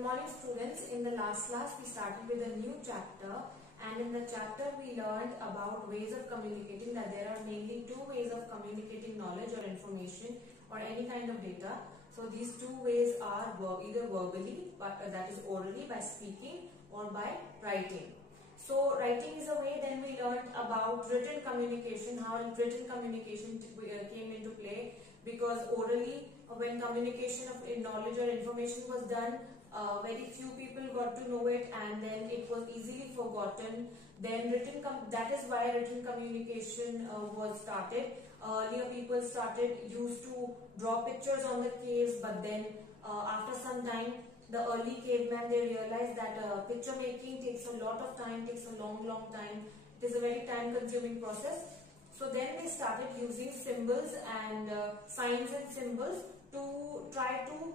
morning students. In the last class we started with a new chapter, and in the chapter we learned about ways of communicating, that there are mainly two ways of communicating knowledge or information or any kind of data. So these two ways are either verbally, that is orally by speaking, or by writing. So writing is a way. Then we learned about written communication, how written communication came into play, because orally when communication of knowledge or information was done, very few people got to know it, and then it was easily forgotten. Then that is why written communication was started. Earlier people used to draw pictures on the caves, but then after some time the early cavemen, they realized that picture making takes a lot of time, takes a long time. It is a very time consuming process. So then they started using symbols and signs and symbols to try to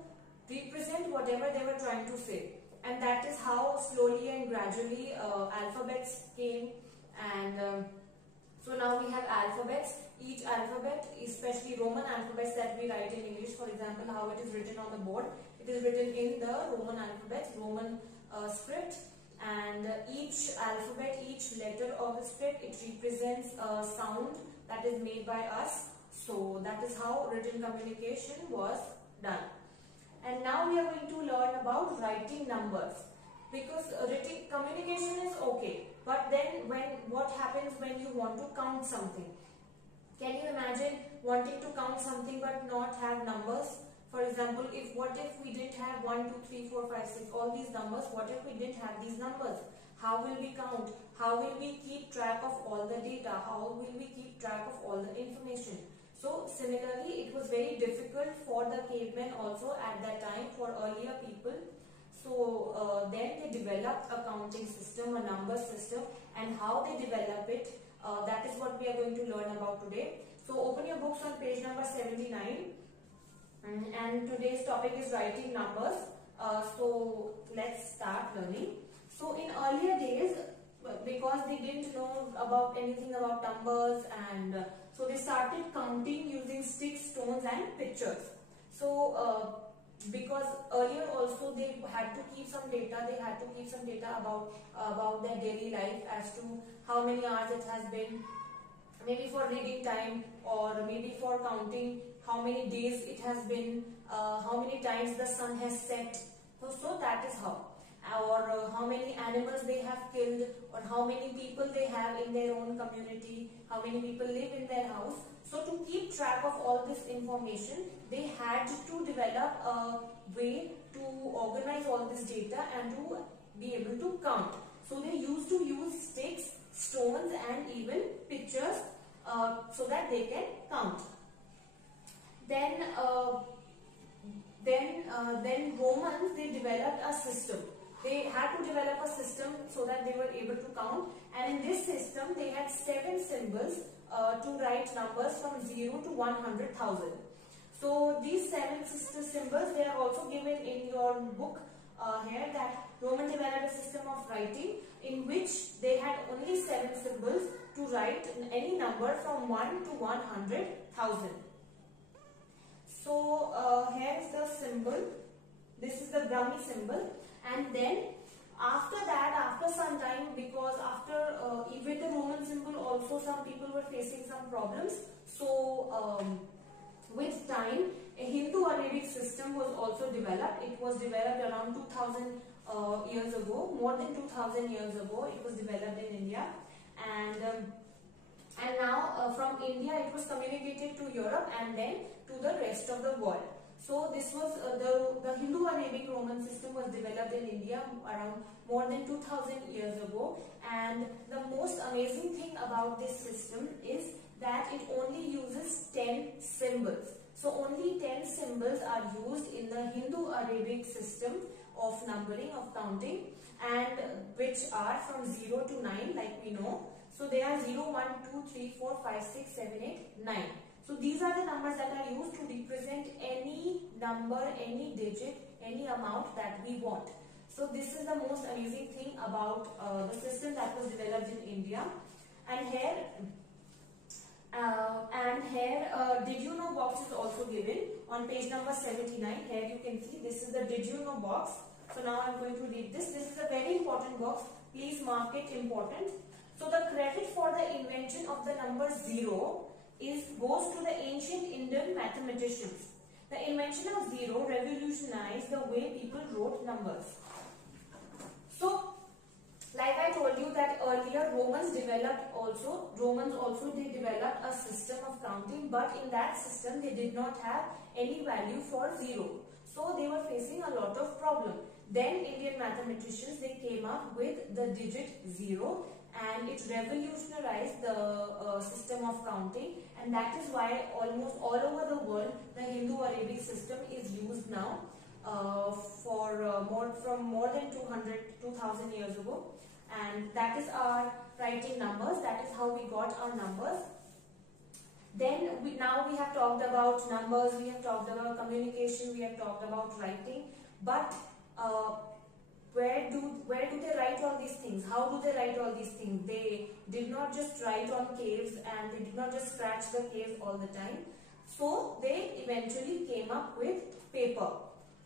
represent whatever they were trying to say. And that is how slowly and gradually alphabets came. And so now we have alphabets. Each alphabet, especially Roman alphabets that we write in English, for example, how it is written on the board. It is written in the Roman alphabets, Roman script. And each alphabet, each letter of the script, it represents a sound that is made by us. So that is how written communication was done. And now we are going to learn about writing numbers, because written communication is okay, but then what happens when you want to count something? Can you imagine wanting to count something but not have numbers? For example, what if we didn't have 1, 2, 3, 4, 5, 6, all these numbers? What if we didn't have these numbers? How will we count? How will we keep track of all the data? How will we keep track of all the information? So similarly, it was very difficult for the cavemen also at that time, for earlier people. So then they developed a counting system, a number system, and how they develop it, that is what we are going to learn about today. So open your books on page number 79. And today's topic is writing numbers. So let's start learning. So in earlier days, because they didn't know about anything about numbers, and so they started counting using sticks, stones and pictures. So because earlier also they had to keep some data, about their daily life, as to how many hours it has been, maybe for reading time, or maybe for counting how many days it has been, how many times the sun has set. So that is how. Or how many animals they have killed, or how many people they have in their own community, how many people live in their house. So to keep track of all this information, they had to develop a way to organize all this data and to be able to count. So they used to use sticks, stones and even pictures so that they can count. Then Romans, they developed a system. They had to develop a system so that they were able to count, and in this system they had 7 symbols to write numbers from 0 to 100,000. So these 7 symbols, they are also given in your book here, that Roman developed a system of writing in which they had only 7 symbols to write any number from 1 to 100,000. So here is the symbol. This is the Brahmi symbol. And then after that, after some time, because with the Roman symbol also some people were facing some problems. So with time, a Hindu-Arabic system was also developed. It was developed around 2000 years ago, more than 2000 years ago. It was developed in India, and now from India it was communicated to Europe and then to the rest of the world. So this was the Hindu-Arabic Roman system was developed in India around more than 2000 years ago. And the most amazing thing about this system is that it only uses 10 symbols. So only 10 symbols are used in the Hindu-Arabic system of numbering, of counting, and which are from 0 to 9, like we know. So they are 0, 1, 2, 3, 4, 5, 6, 7, 8, 9. So these are the numbers that are used to represent any number, any digit, any amount that we want. So this is the most amazing thing about the system that was developed in India. And here did you know box is also given on page number 79. Here you can see this is the did you know box. So now I'm going to read this. This is a very important box. Please mark it important. So the credit for the invention of the number 0 goes to the ancient Indian mathematicians. The invention of 0 revolutionized the way people wrote numbers. So, like I told you that earlier, Romans also they developed a system of counting, but in that system they did not have any value for 0. So they were facing a lot of problem. Then Indian mathematicians, they came up with the digit 0, and it revolutionized the system of counting, and that is why almost all over the world the Hindu-Arabic system is used now from more than 2000 years ago, and that is our writing numbers. That is how we got our numbers. Then now we have talked about numbers, we have talked about communication, we have talked about writing, but where do they write all these things? How do they write all these things? They did not just write on caves, and they did not just scratch the caves all the time. So they eventually came up with paper.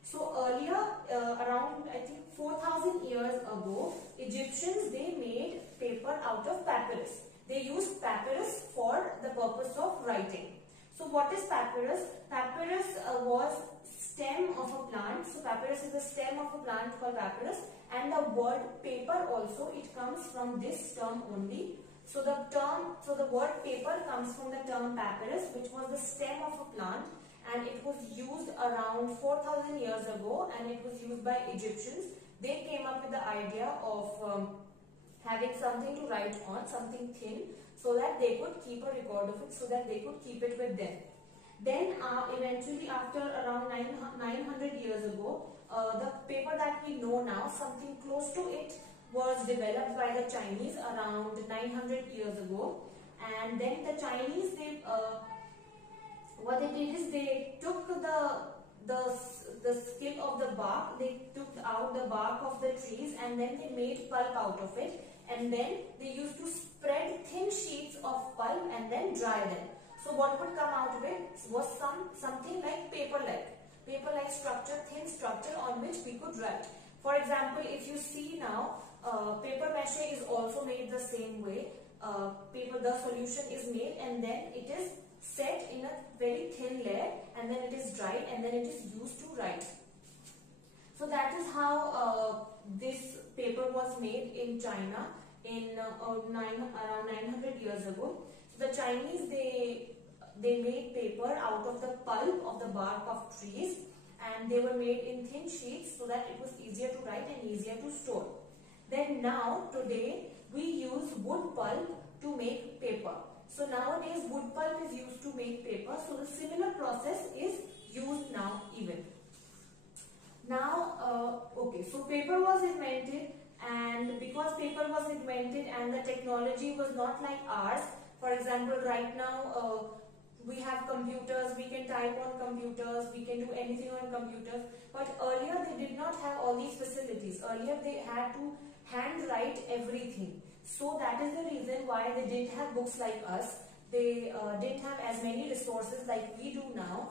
So earlier, around I think 4000 years ago, Egyptians, they made paper out of papyrus. They used papyrus for the purpose of writing. So what is papyrus? Papyrus was stem of a plant. So papyrus is the stem of a plant called papyrus, and the word paper also, it comes from this term only. So the word paper comes from the term papyrus, which was the stem of a plant, and it was used around 4000 years ago, and it was used by Egyptians. They came up with the idea of having something to write on, something thin, so that they could keep a record of it, so that they could keep it with them. Then eventually, after around 900 years ago, the paper that we know now, something close to it, was developed by the Chinese around 900 years ago. And then the Chinese, what they did is they took the skin of the bark, they took out the bark of the trees, and then they made pulp out of it, and then they used to spread thin sheets of pulp and then dry them. So what would come out of it was something like paper-like structure, thin structure on which we could write. For example, if you see now, paper mache is also made the same way. The solution is made, and then it is set in a very thin layer, and then it is dried, and then it is used to write. So that is how this paper was made in China in around 900 years ago. So the Chinese, they made paper out of the pulp of the bark of trees, and they were made in thin sheets so that it was easier to write and easier to store. Then now, today, we use wood pulp to make paper. So nowadays, wood pulp is used to make paper. So the similar process is used now even. Now, okay, so paper was invented, and because paper was invented and the technology was not like ours, for example, right now, we have computers, we can type on computers, we can do anything on computers, but earlier they did not have all these facilities. Earlier they had to handwrite everything. So that is the reason why they didn't have books like us. They didn't have as many resources like we do now.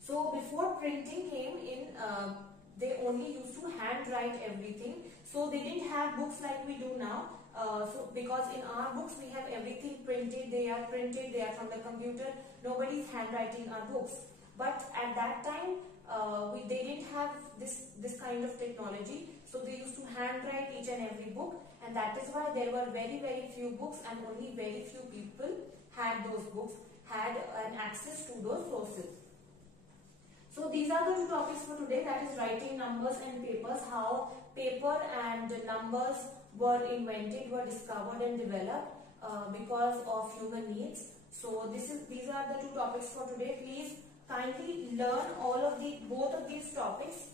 So before printing came in, they only used to handwrite everything. So they didn't have books like we do now. So because in our books we have everything printed, they are from the computer. Nobody's handwriting our books. But at that time, they didn't have this kind of technology. So they used to handwrite each and every book, and that is why there were very few books, and only very few people had those books, had an access to those sources. So these are the two topics for today, that is writing numbers and papers, how paper and numbers were invented, were discovered and developed because of human needs. So these are the two topics for today. Please kindly learn both of these topics,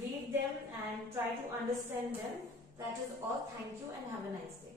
read them and try to understand them. That is all. Thank you and have a nice day.